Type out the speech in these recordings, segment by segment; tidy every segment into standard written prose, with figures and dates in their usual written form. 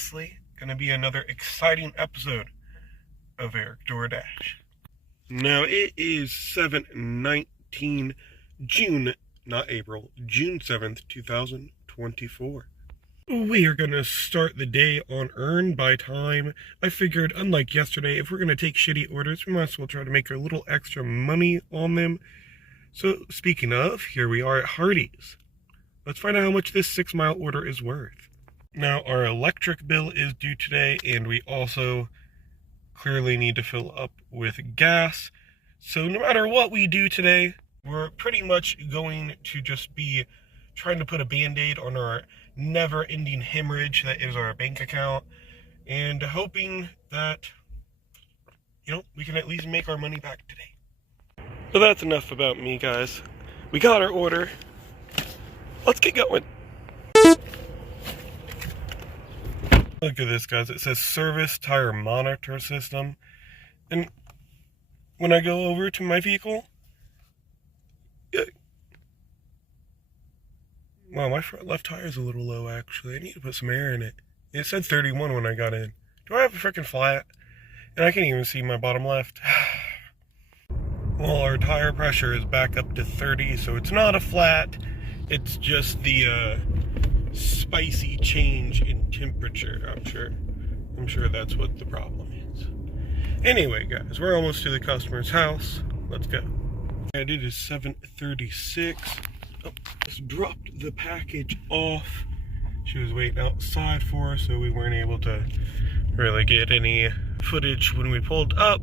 obviously going to be another exciting episode of Eric Doordash. Now it is 7/19 June, not April, June 7th, 2024. We are going to start the day on earn by time. I figured, unlike yesterday, if we're going to take shitty orders, we might as well try to make a little extra money on them. So, speaking of, here we are at Hardee's. Let's find out how much this 6-mile order is worth. Now, our electric bill is due today, and we also clearly need to fill up with gas. So, no matter what we do today, we're pretty much going to just be trying to put a band-aid on our never-ending hemorrhage that is our bank account, and hoping that, we can at least make our money back today. So that's enough about me, guys. We got our order. Let's get going. Look at this, guys. It says service tire monitor system. And when I go over to my vehicle, wow, my front left tire is a little low, actually. I need to put some air in it. It said 31 when I got in. Do I have a freaking flat? And I can't even see my bottom left. Well, our tire pressure is back up to 30, so it's not a flat. It's just the spicy change in temperature, I'm sure that's what the problem is. Anyway, guys, we're almost to the customer's house. Let's go. It is 7:36. Oh, just dropped the package off. She was waiting outside for us, so we weren't able to really get any footage when we pulled up.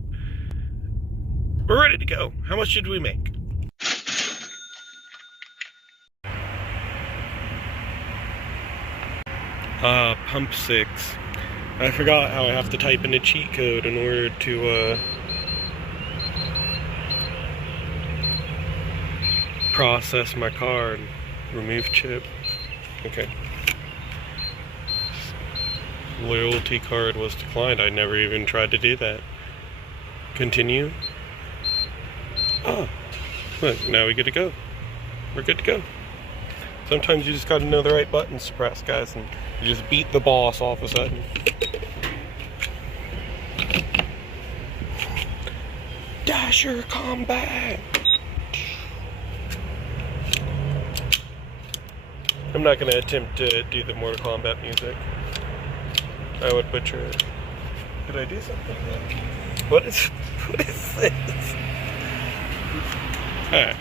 We're ready to go. How much did we make? Pump 6. I forgot how I have to type in a cheat code in order to, process my card. Remove chip. Okay. Loyalty card was declined. I never even tried to do that. Continue. Oh, look, now we get to go. We're good to go. Sometimes you just gotta know the right buttons to press, guys, and you just beat the boss all of a sudden. Dasher combat! I'm not gonna attempt to do the Mortal Kombat music. I would butcher it. Did I do something? What is this? Alright.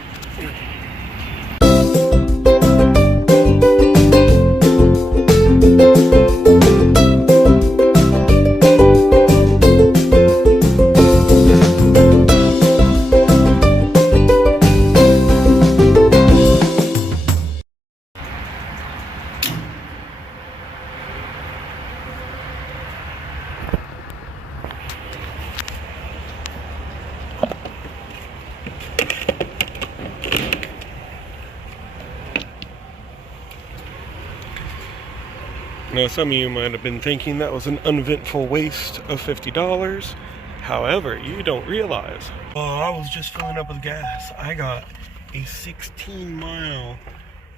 Now, some of you might have been thinking that was an uneventful waste of $50. However, you don't realize. Well, I was just filling up with gas. I got a 16-mile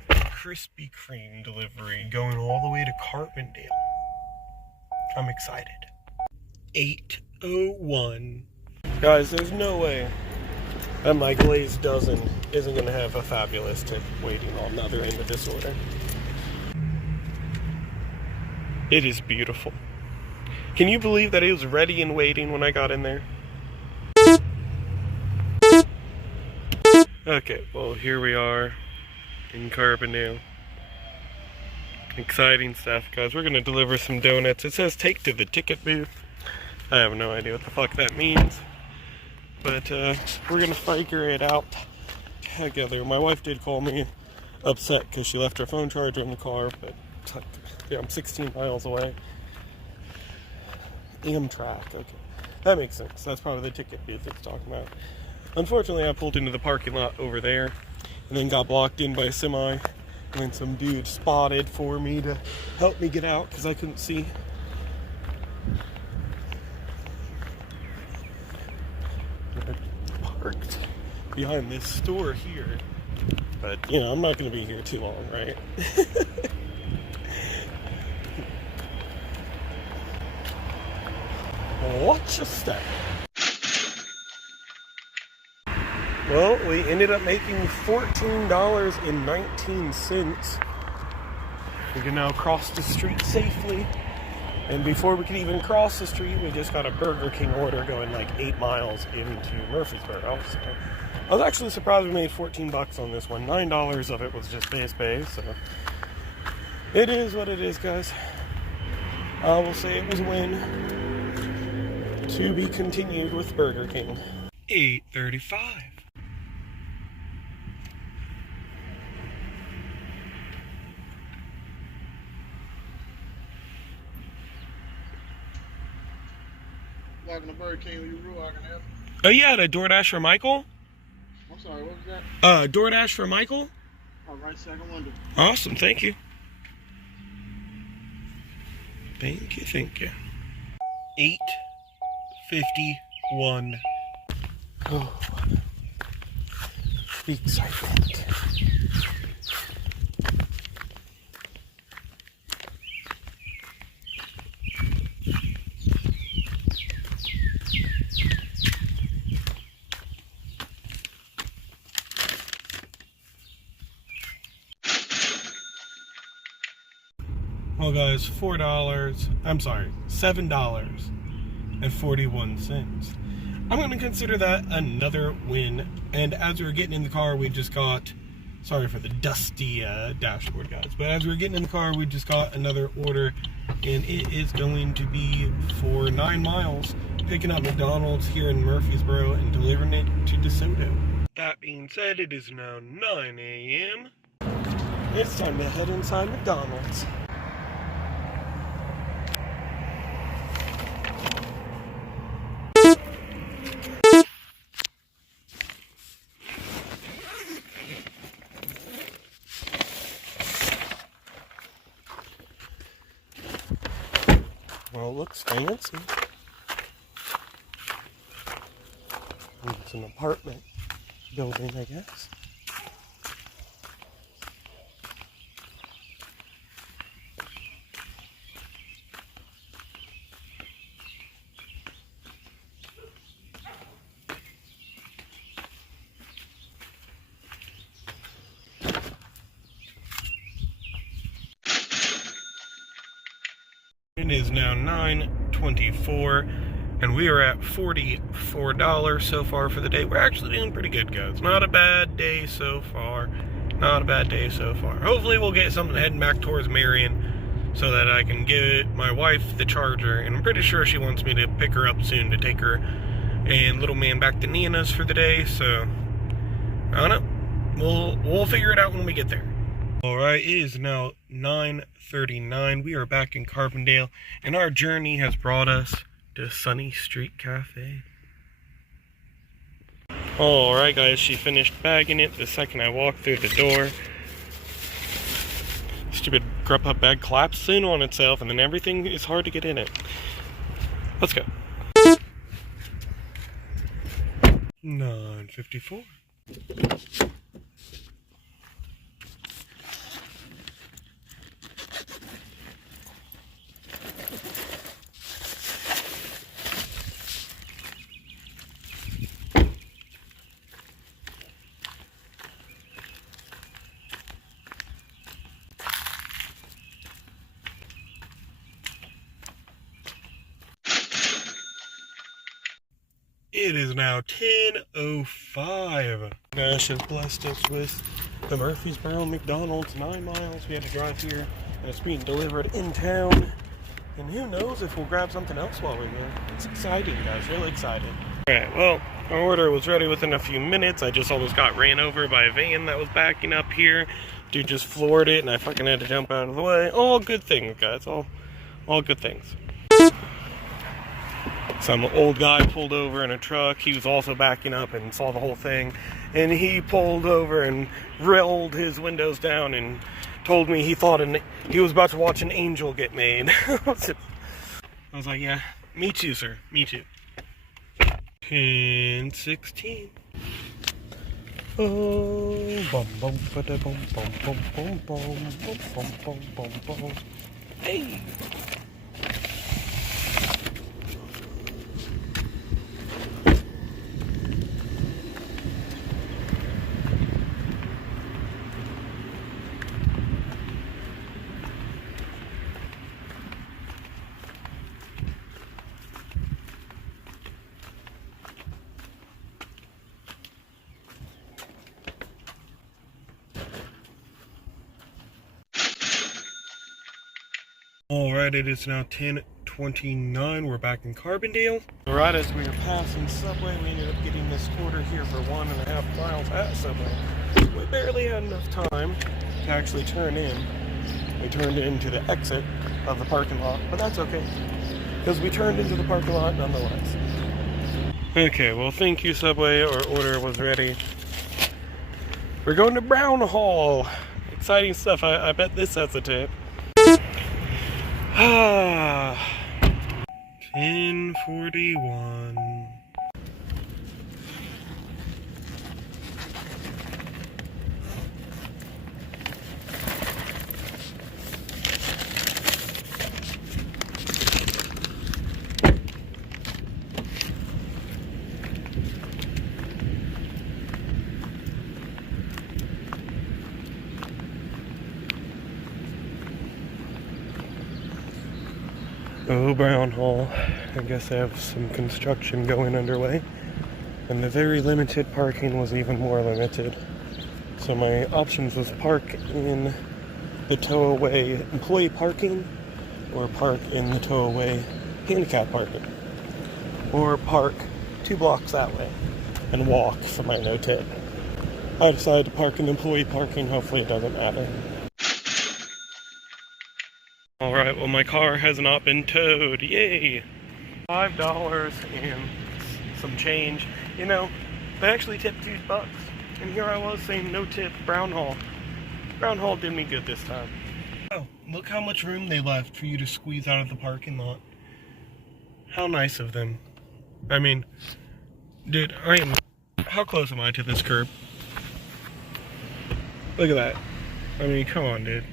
Krispy Kreme delivery going all the way to Carbondale. I'm excited. 8:01. Guys, there's no way that my glazed dozen isn't going to have a fabulous tip waiting on the other end of this order. It is beautiful. Can you believe that it was ready and waiting when I got in there? Okay, well, here we are in Carbondale. Exciting stuff, guys. We're gonna deliver some donuts. It says take to the ticket booth. I have no idea what the fuck that means. But we're gonna figure it out together. My wife did call me upset because she left her phone charger in the car, but yeah, I'm 16 miles away. Amtrak, okay. That makes sense. That's probably the ticket booth it's talking about. Unfortunately, I pulled into the parking lot over there and then got blocked in by a semi. And then some dude spotted for me to help me get out because I couldn't see. I parked behind this store here. But, I'm not going to be here too long, right? Watch your step. Well, we ended up making $14.19. We can now cross the street safely. And before we could even cross the street, we just got a Burger King order going like 8 miles into Murfreesboro. So I was actually surprised we made $14 on this one. $9 of it was just base pay, so it is what it is, guys. I will say it was a win. To be continued with Burger King. 8:35. Walking to Burger King, you real I can help. Oh yeah, the DoorDash for Michael? I'm sorry, what was that? DoorDash for Michael? All right, second window. Awesome, thank you. Thank you. 8:51. Oh, the excitement. Well, guys, $7.41. I'm going to consider that another win. And as we were getting in the car, we just got, sorry for the dusty dashboard, guys, but as we were getting in the car, we just got another order, and it is going to be for 9 miles, picking up McDonald's here in Murfreesboro and delivering it to DeSoto. That being said, it is now 9 a.m. It's time to head inside McDonald's. Well, it looks fancy. It's an apartment building, I guess. It is now 9:24, and we are at $44 so far for the day. We're actually doing pretty good, guys. Not a bad day so far. Hopefully we'll get something heading back towards Marion so that I can give my wife the charger, and I'm pretty sure she wants me to pick her up soon to take her and little man back to Nana's for the day, so I don't know. We'll figure it out when we get there. Alright, it is now 9:39. We are back in Carbondale, and our journey has brought us to Sunny Street Cafe. Alright, guys, she finished bagging it the second I walked through the door. Stupid grubhub bag collapsed in on itself, and then everything is hard to get in it. Let's go. 9:54. It is now 10:05. Dash has blessed us with the Murfreesboro McDonald's, 9 miles. We had to drive here, and it's being delivered in town. And who knows if we'll grab something else while we're here. It's exciting, guys, really exciting. Alright, well, our order was ready within a few minutes. I just almost got ran over by a van that was backing up here. Dude just floored it, and I fucking had to jump out of the way. All good things, guys, all good things. Some old guy pulled over in a truck. He was also backing up and saw the whole thing. And he pulled over and rolled his windows down and told me he thought he was about to watch an angel get made. I was like, yeah, me too, sir. Me too. 10:16. Oh, bum bum ba da bum bum bum bum bum bum bum bum bum. Hey. Alright, it is now 10:29. We're back in Carbondale. Right as we were passing Subway, we ended up getting this order here for 1.5 miles at Subway. We barely had enough time to actually turn in. We turned into the exit of the parking lot, but that's okay, because we turned into the parking lot nonetheless. Okay, well, thank you, Subway. Our order was ready. We're going to Brown Hall. Exciting stuff. I bet this has a tip. 10:41. Oh, Brown Hall. I guess I have some construction going underway. And the very limited parking was even more limited. So my options was park in the tow-away employee parking, or park in the tow-away handicap parking, or park 2 blocks that way and walk for my no tip. I decided to park in employee parking. Hopefully it doesn't matter. Alright, well, my car has not been towed. Yay! $5 and some change. You know, they actually tipped $2. And here I was saying no tip, Brown Hall. Brown Hall did me good this time. Oh, look how much room they left for you to squeeze out of the parking lot. How nice of them. I mean, dude, how close am I to this curb? Look at that. I mean, come on, dude.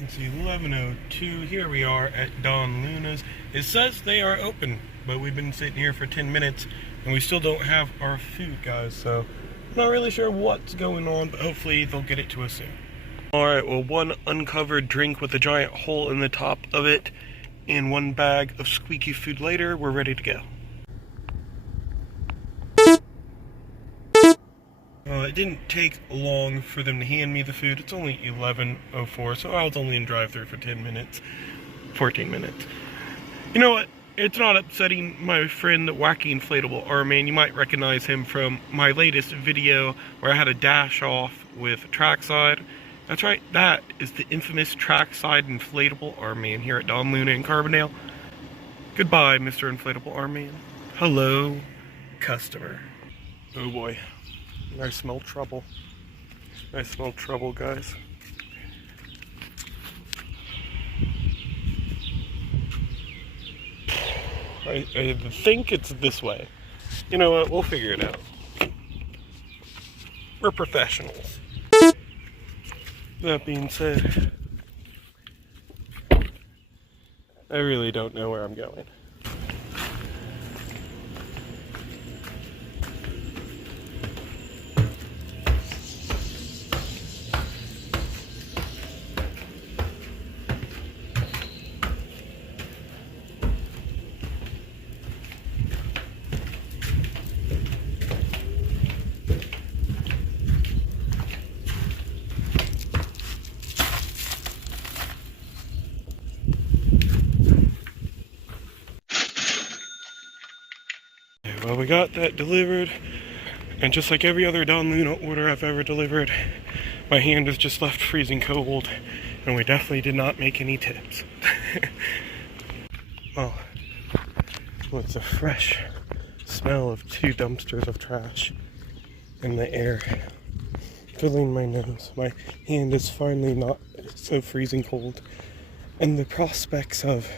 Let's see, 11:02. Here we are at Don Luna's. It says they are open, but we've been sitting here for 10 minutes and we still don't have our food, guys. So I'm not really sure what's going on, but hopefully they'll get it to us soon. Alright, well, 1 uncovered drink with a giant hole in the top of it and 1 bag of squeaky food later, we're ready to go. It didn't take long for them to hand me the food. It's only 11:04, so I was only in drive-thru for 14 minutes. You know what? It's not upsetting. My friend, Wacky Inflatable Armman, you might recognize him from my latest video where I had a dash off with trackside. That's right, that is the infamous trackside inflatable Armman here at Don Luna in Carbondale. Goodbye, Mr. Inflatable Armman. Hello, customer. Oh boy. I smell trouble. I smell trouble, guys. I think it's this way. You know what? We'll figure it out. We're professionals. That being said, I really don't know where I'm going. Well, we got that delivered, and just like every other Don Luna order I've ever delivered, my hand is just left freezing cold, and we definitely did not make any tips. Oh, well, it's a fresh smell of 2 dumpsters of trash in the air, filling my nose. My hand is finally not so freezing cold, and the prospects of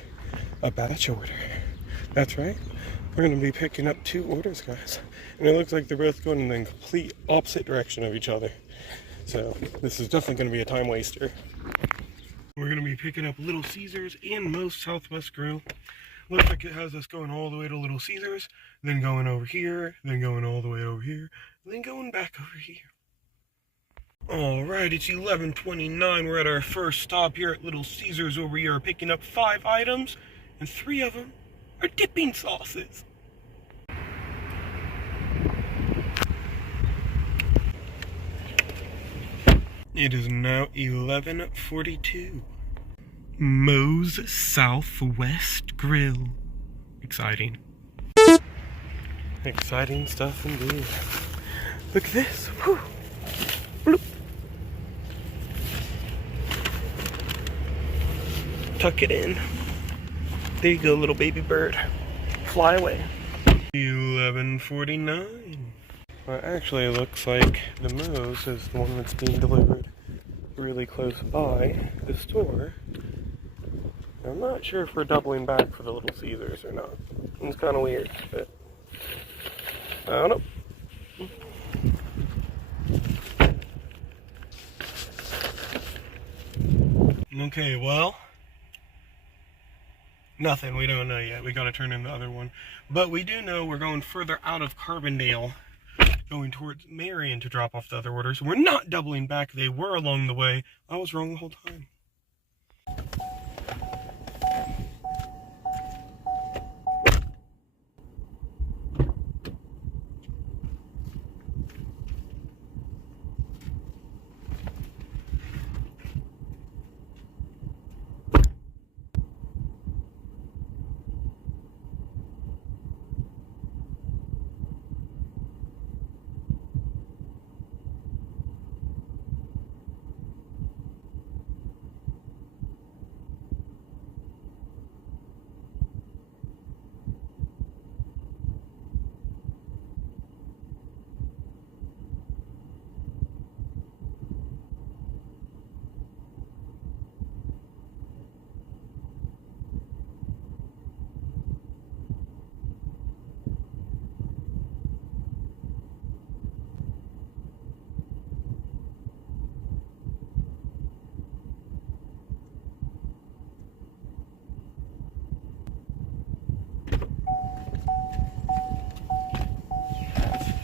a batch order. That's right. We're going to be picking up 2 orders, guys. And it looks like they're both going in the complete opposite direction of each other. So, this is definitely going to be a time waster. We're going to be picking up Little Caesars and Most Southwest Grill. Looks like it has us going all the way to Little Caesars, then going over here, then going all the way over here, then going back over here. Alright, it's 11:29. We're at our first stop here at Little Caesars, where we are picking up 5 items, and 3 of them are dipping sauces. It is now 11:42. Moe's Southwest Grill. Exciting. Exciting stuff indeed. Look at this. Whew. Bloop. Tuck it in. There you go, little baby bird. Fly away. 11:49. Well, actually, it looks like the Moe's is the one that's being delivered really close by the store. I'm not sure if we're doubling back for the Little Caesars or not. It's kind of weird, but I don't know. Okay, well, nothing. We don't know yet. We gotta turn in the other one. But we do know we're going further out of Carbondale, going towards Marion to drop off the other orders. We're not doubling back. They were along the way. I was wrong the whole time.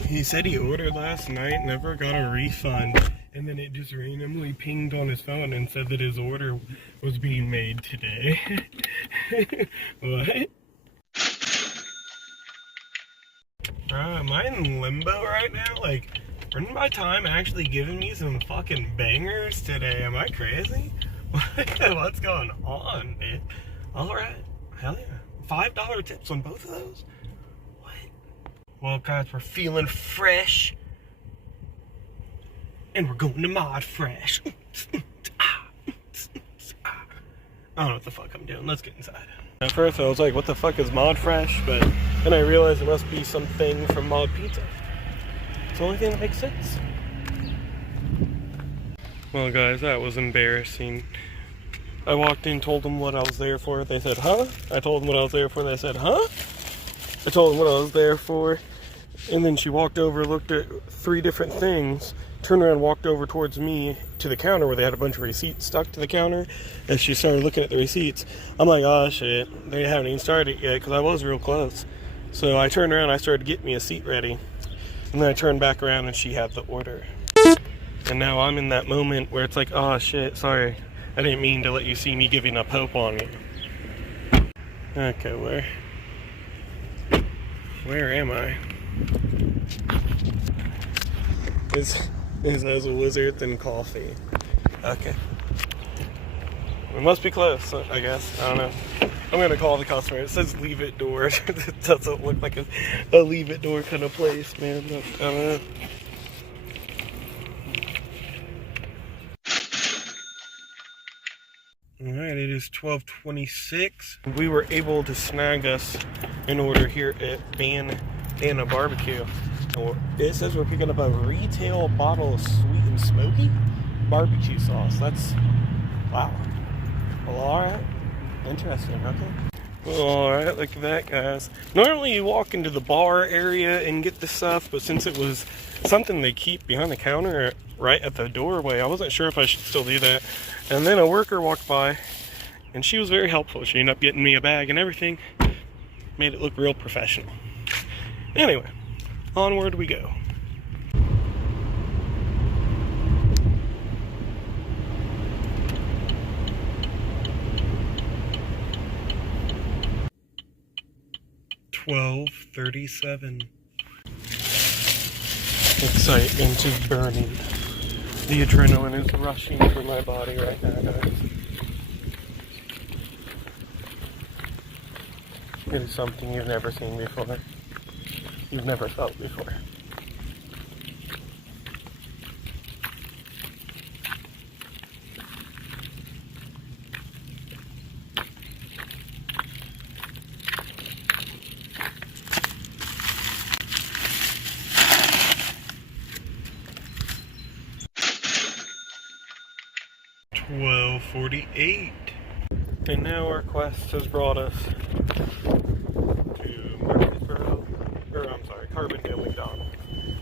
He said he ordered last night, never got a refund, and then it just randomly pinged on his phone and said that his order was being made today. What? Am I in limbo right now? Like, isn't my time actually giving me some fucking bangers today? Am I crazy? What's going on, man? Alright, hell yeah. $5 tips on both of those? Well, guys, we're feeling fresh, and we're going to Mod Fresh. I don't know what the fuck I'm doing. Let's get inside. At first, I was like, what the fuck is Mod Fresh? But then I realized it must be something from Mod Pizza. It's the only thing that makes sense. Well, guys, that was embarrassing. I walked in, told them what I was there for. They said, huh? I told them what I was there for. They said, huh? I told them what I was there for, and then she walked over, looked at 3 different things, turned around, walked over towards me to the counter where they had a bunch of receipts stuck to the counter. As she started looking at the receipts, I'm like, oh shit, they haven't even started yet, because I was real close. So I turned around, I started getting me a seat ready, and then I turned back around and she had the order. And now I'm in that moment where it's like, oh shit, sorry, I didn't mean to let you see me giving up hope on you. Okay, where am I? This has a wizard and coffee. Okay. It must be close, I guess. I don't know. I'm gonna call the customer. It says leave it door. It doesn't look like a leave it door kind of place, man. I don't know. Alright, it is 12:26. We were able to snag us an order here at Banana Barbecue. It says we're picking up a retail bottle of sweet and smoky barbecue sauce. That's, wow. Well, alright. Interesting, okay. Well, alright, look at that, guys. Normally you walk into the bar area and get the stuff, but since it was something they keep behind the counter right at the doorway, I wasn't sure if I should still do that. And then a worker walked by, and she was very helpful. She ended up getting me a bag and everything. Made it look real professional. Anyway, onward we go. $12:37. Excitement is burning. The adrenaline is rushing through my body right now, guys. It is something you've never seen before. You've never felt before. $12.48. And now our quest has brought us to Murfreesboro, or I'm sorry, Carbondale McDonald's,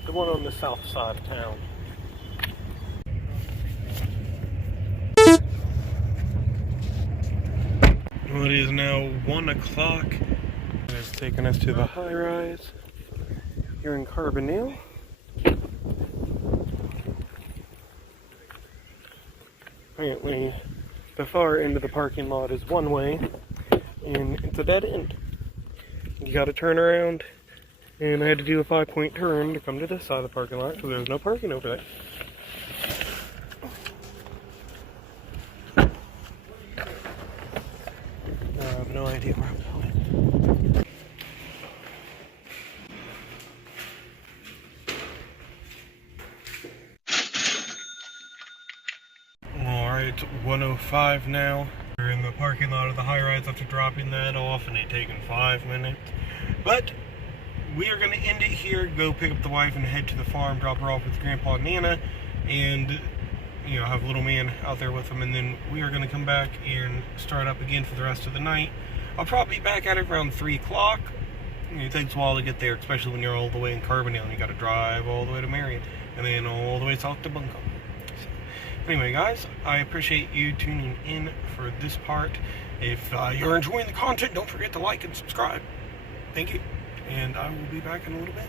the one on the south side of town. Well, it is now 1 o'clock. It's taken us to the high rise here in Carbondale. Apparently, the far end of the parking lot is one way, and it's a dead end. You gotta turn around, and I had to do a 5-point turn to come to this side of the parking lot, because there's no parking over there. I have no idea where I'm going. Alright, it's 1:05 now. We're in the parking lot of the high-rise after dropping that off, and it taken 5 minutes. But we are going to end it here, go pick up the wife and head to the farm, drop her off with Grandpa and Nana, and, you know, have little man out there with them, and then we are going to come back and start up again for the rest of the night. I'll probably be back at it around 3 o'clock. It takes a while to get there, especially when you're all the way in Carbondale and you got to drive all the way to Marion, and then all the way south to Buncombe. Anyway, guys, I appreciate you tuning in for this part. If you're enjoying the content, don't forget to like and subscribe. Thank you, and I will be back in a little bit.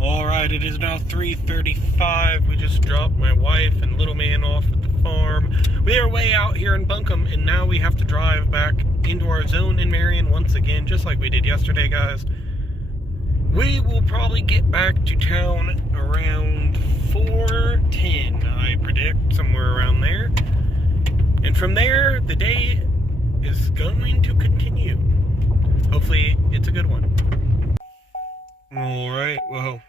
Alright, it is now 3:35. We just dropped my wife and little man off at the farm. We are way out here in Buncombe, and now we have to drive back into our zone in Marion once again, just like we did yesterday, guys. We will probably get back to town around 4:10, I predict, somewhere around there. And from there, the day is going to continue. Hopefully, it's a good one. Alright, well,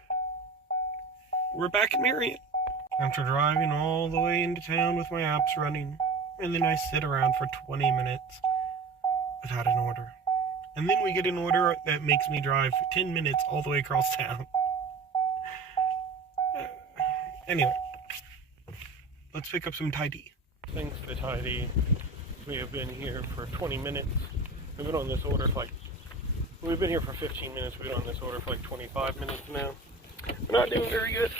we're back in Marion. After driving all the way into town with my apps running, and then I sit around for 20 minutes without an order. And then we get an order that makes me drive 10 minutes all the way across town. Anyway, let's pick up some Thai tea. Thanks for the Thai tea. We have been here for 20 minutes. We've been on this order for we've been here for 15 minutes. We've been on this order for 25 minutes now. We're not doing very good.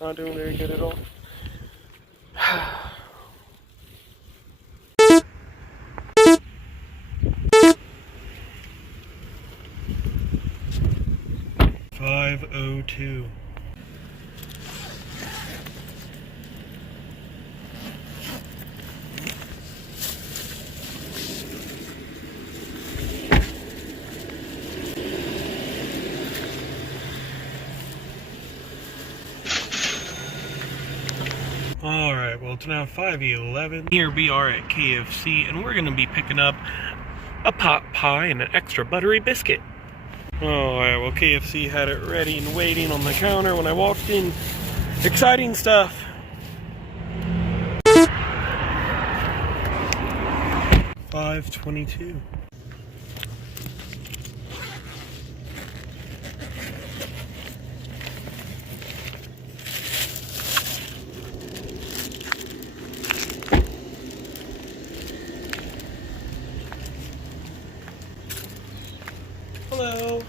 Not doing very good at all. $5:02. Alright, well, it's now 5:11. Here we are at KFC, and we're going to be picking up a pot pie and an extra buttery biscuit. Alright, well, KFC had it ready and waiting on the counter when I walked in. Exciting stuff. $5.22. Hello.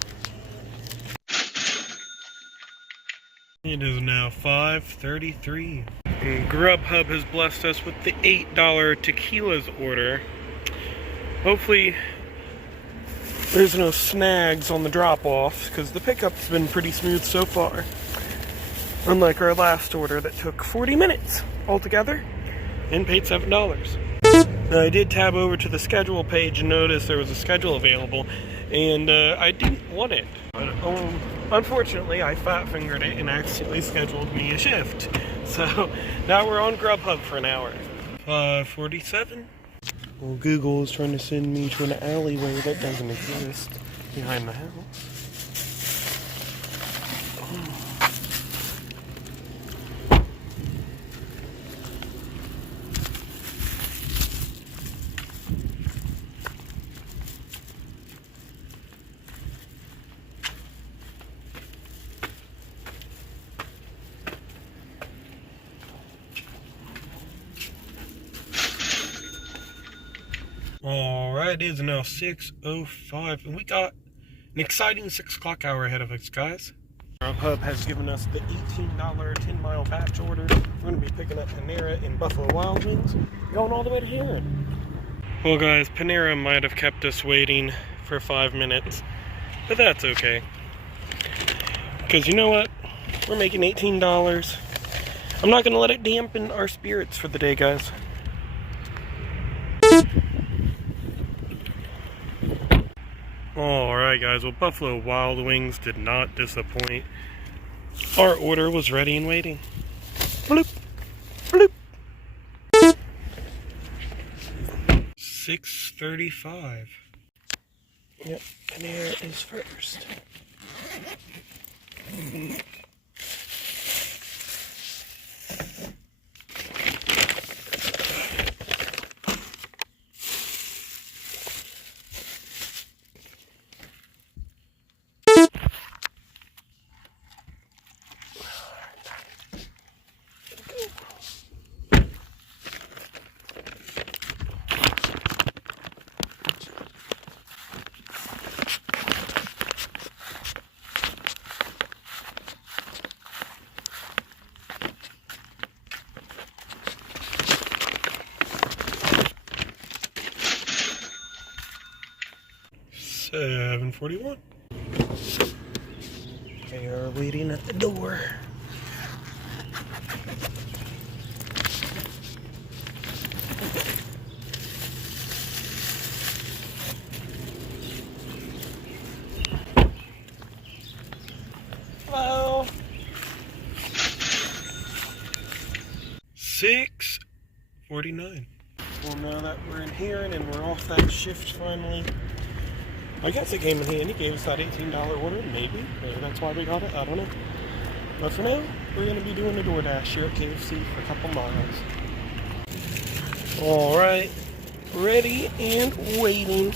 It is now 5:33. And Grubhub has blessed us with the $8 tequilas order. Hopefully there's no snags on the drop-off, because the pickup's been pretty smooth so far. Unlike our last order that took 40 minutes altogether and paid $7. Now, I did tab over to the schedule page and notice there was a schedule available, and I didn't want it. But, unfortunately, I fat-fingered it and accidentally scheduled me a shift. So now we're on Grubhub for an hour. 5:47. Well, Google is trying to send me to an alleyway that doesn't exist behind the house. Alright, it is now 6:05, and we got an exciting 6 o'clock hour ahead of us, guys. Grubhub has given us the $18 10-mile batch order. We're going to be picking up Panera and Buffalo Wild Wings, going all the way to Heron. Well, guys, Panera might have kept us waiting for 5 minutes, but that's okay. Because you know what? We're making $18. I'm not going to let it dampen our spirits for the day, guys. Alright guys, well, Buffalo Wild Wings did not disappoint. Our order was ready and waiting. Bloop, bloop. 6:35. Yep, Panera is first. $7:41. They are waiting at the door. Hello. 6:49. Well, now that we're in here and we're off that shift finally, I guess it came in handy. Gave us that $18 order, maybe. Maybe that's why we got it. I don't know. But for now, we're going to be doing the DoorDash here at KFC for a couple miles. Alright. Ready and waiting.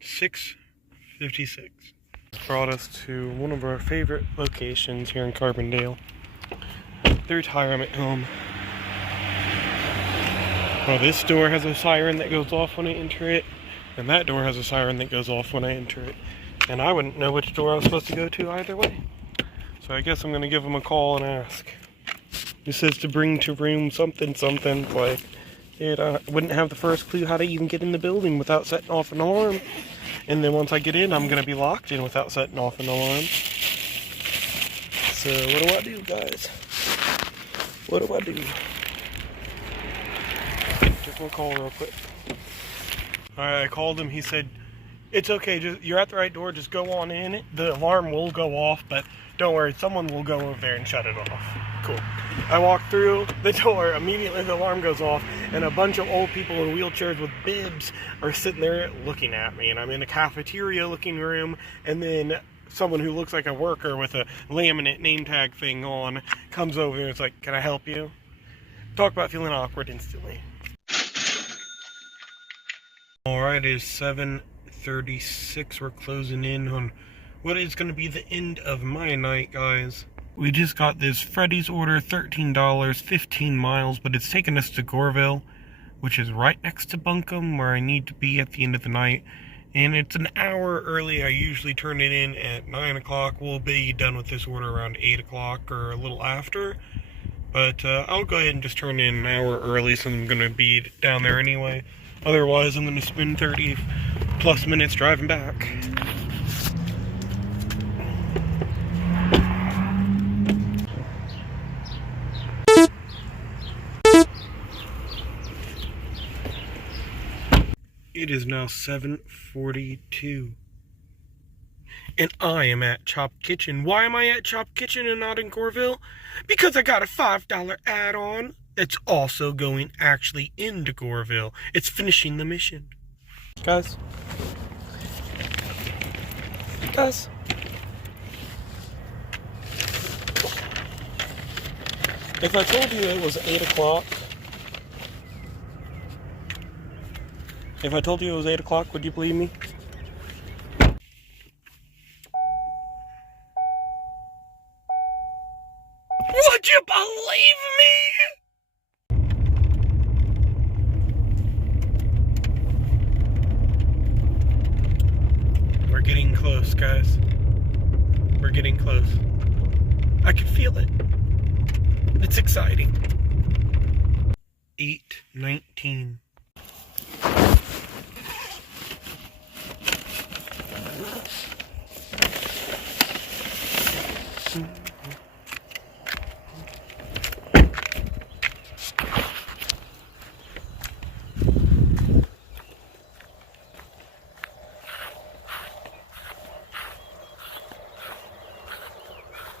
$6.56. Brought us to one of our favorite locations here in Carbondale. The retirement home. Well, this door has a siren that goes off when I enter it, and that door has a siren that goes off when I enter it. And I wouldn't know which door I was supposed to go to either way. So I guess I'm going to give them a call and ask. It says to bring to room something, like it wouldn't have the first clue how to even get in the building without setting off an alarm. And then once I get in, I'm going to be locked in without setting off an alarm. So what do I do, guys? What do I do? Took one call real quick. Alright, I called him. He said, it's okay. You're at the right door. Just go on in. The alarm will go off, but don't worry. Someone will go over there and shut it off. Cool. I walk through the door. Immediately the alarm goes off, and a bunch of old people in wheelchairs with bibs are sitting there looking at me. And I'm in a cafeteria-looking room, and then someone who looks like a worker with a laminate name tag thing on comes over and it's like, can I help you? Talk about feeling awkward instantly. Alright, it is 7:36. We're closing in on what is going to be the end of my night, guys. We just got this Freddy's order, $13, 15 miles, but it's taking us to Goreville, which is right next to Buncombe, where I need to be at the end of the night. And it's an hour early. I usually turn it in at 9 o'clock. We'll be done with this order around 8 o'clock or a little after. But I'll go ahead and just turn in an hour early, so I'm going to be down there anyway. Otherwise, I'm going to spend 30 plus minutes driving back. It is now 7:42. And I am at Chop Kitchen. Why am I at Chop Kitchen and not in Goreville? Because I got a $5 add-on that's also going actually into Goreville. It's finishing the mission. Guys. If I told you it was 8 o'clock, would you believe me? Would you believe me? We're getting close, guys. We're getting close. I can feel it. It's exciting. 8:19.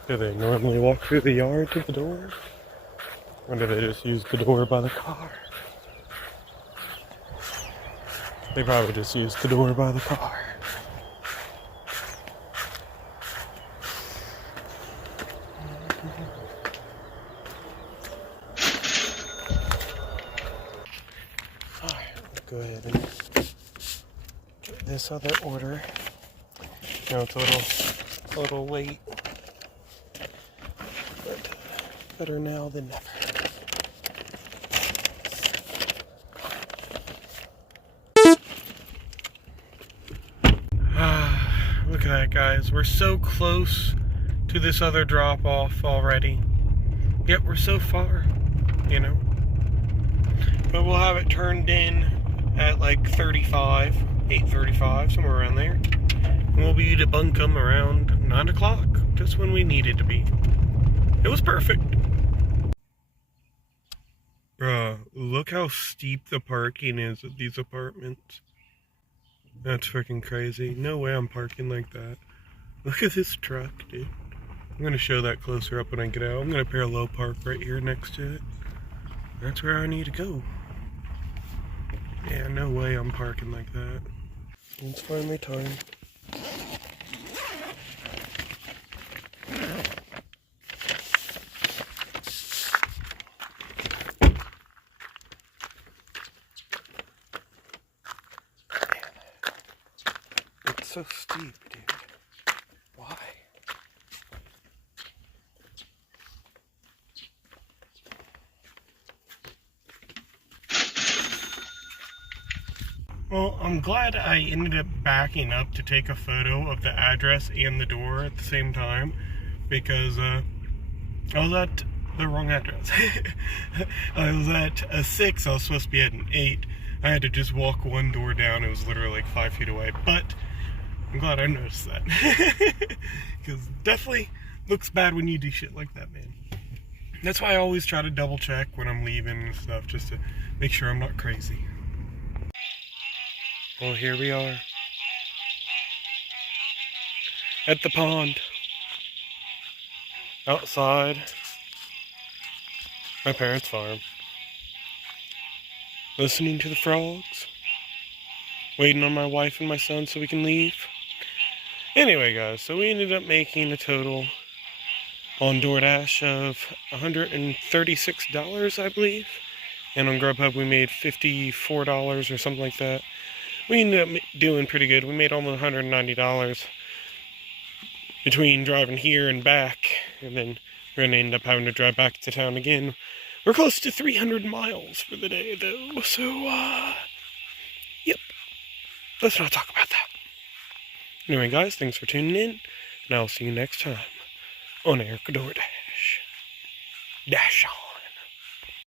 Do they normally walk through the yard to the door? Or do they just use the door by the car? They probably just use the door by the car. Alright, we'll go ahead and get this other order. You know, it's a little late. But better now than never. Look at that, guys. We're so close to this other drop-off already. Yet we're so far, you know. But we'll have it turned in at like 8:35, somewhere around there. And we'll be to Buncombe around 9 o'clock, just when we needed to be. It was perfect. Bruh, look how steep the parking is at these apartments. That's freaking crazy. No way I'm parking like that. Look at this truck, dude. I'm gonna show that closer up when I get out. I'm gonna parallel park right here next to it. That's where I need to go. Yeah, no way I'm parking like that. It's finally time. It's so steep, dude. Why? Well, I'm glad I ended up backing up to take a photo of the address and the door at the same time, because I was at the wrong address. I was at a 6, I was supposed to be at an 8. I had to just walk one door down. It was literally like 5 feet away, but I'm glad I noticed that. Because definitely looks bad when you do shit like that, man. That's why I always try to double check when I'm leaving and stuff, just to make sure I'm not crazy. Well, here we are. At the pond. Outside. My parents' farm. Listening to the frogs. Waiting on my wife and my son so we can leave. Anyway, guys, so we ended up making a total on DoorDash of $136, I believe. And on Grubhub we made $54 or something like that. We ended up doing pretty good. We made almost $190 between driving here and back. And then we're going to end up having to drive back to town again. We're close to 300 miles for the day, though. So, yep. Let's not talk about that. Anyway, guys, thanks for tuning in. And I'll see you next time on Eric Doordash. Dash on.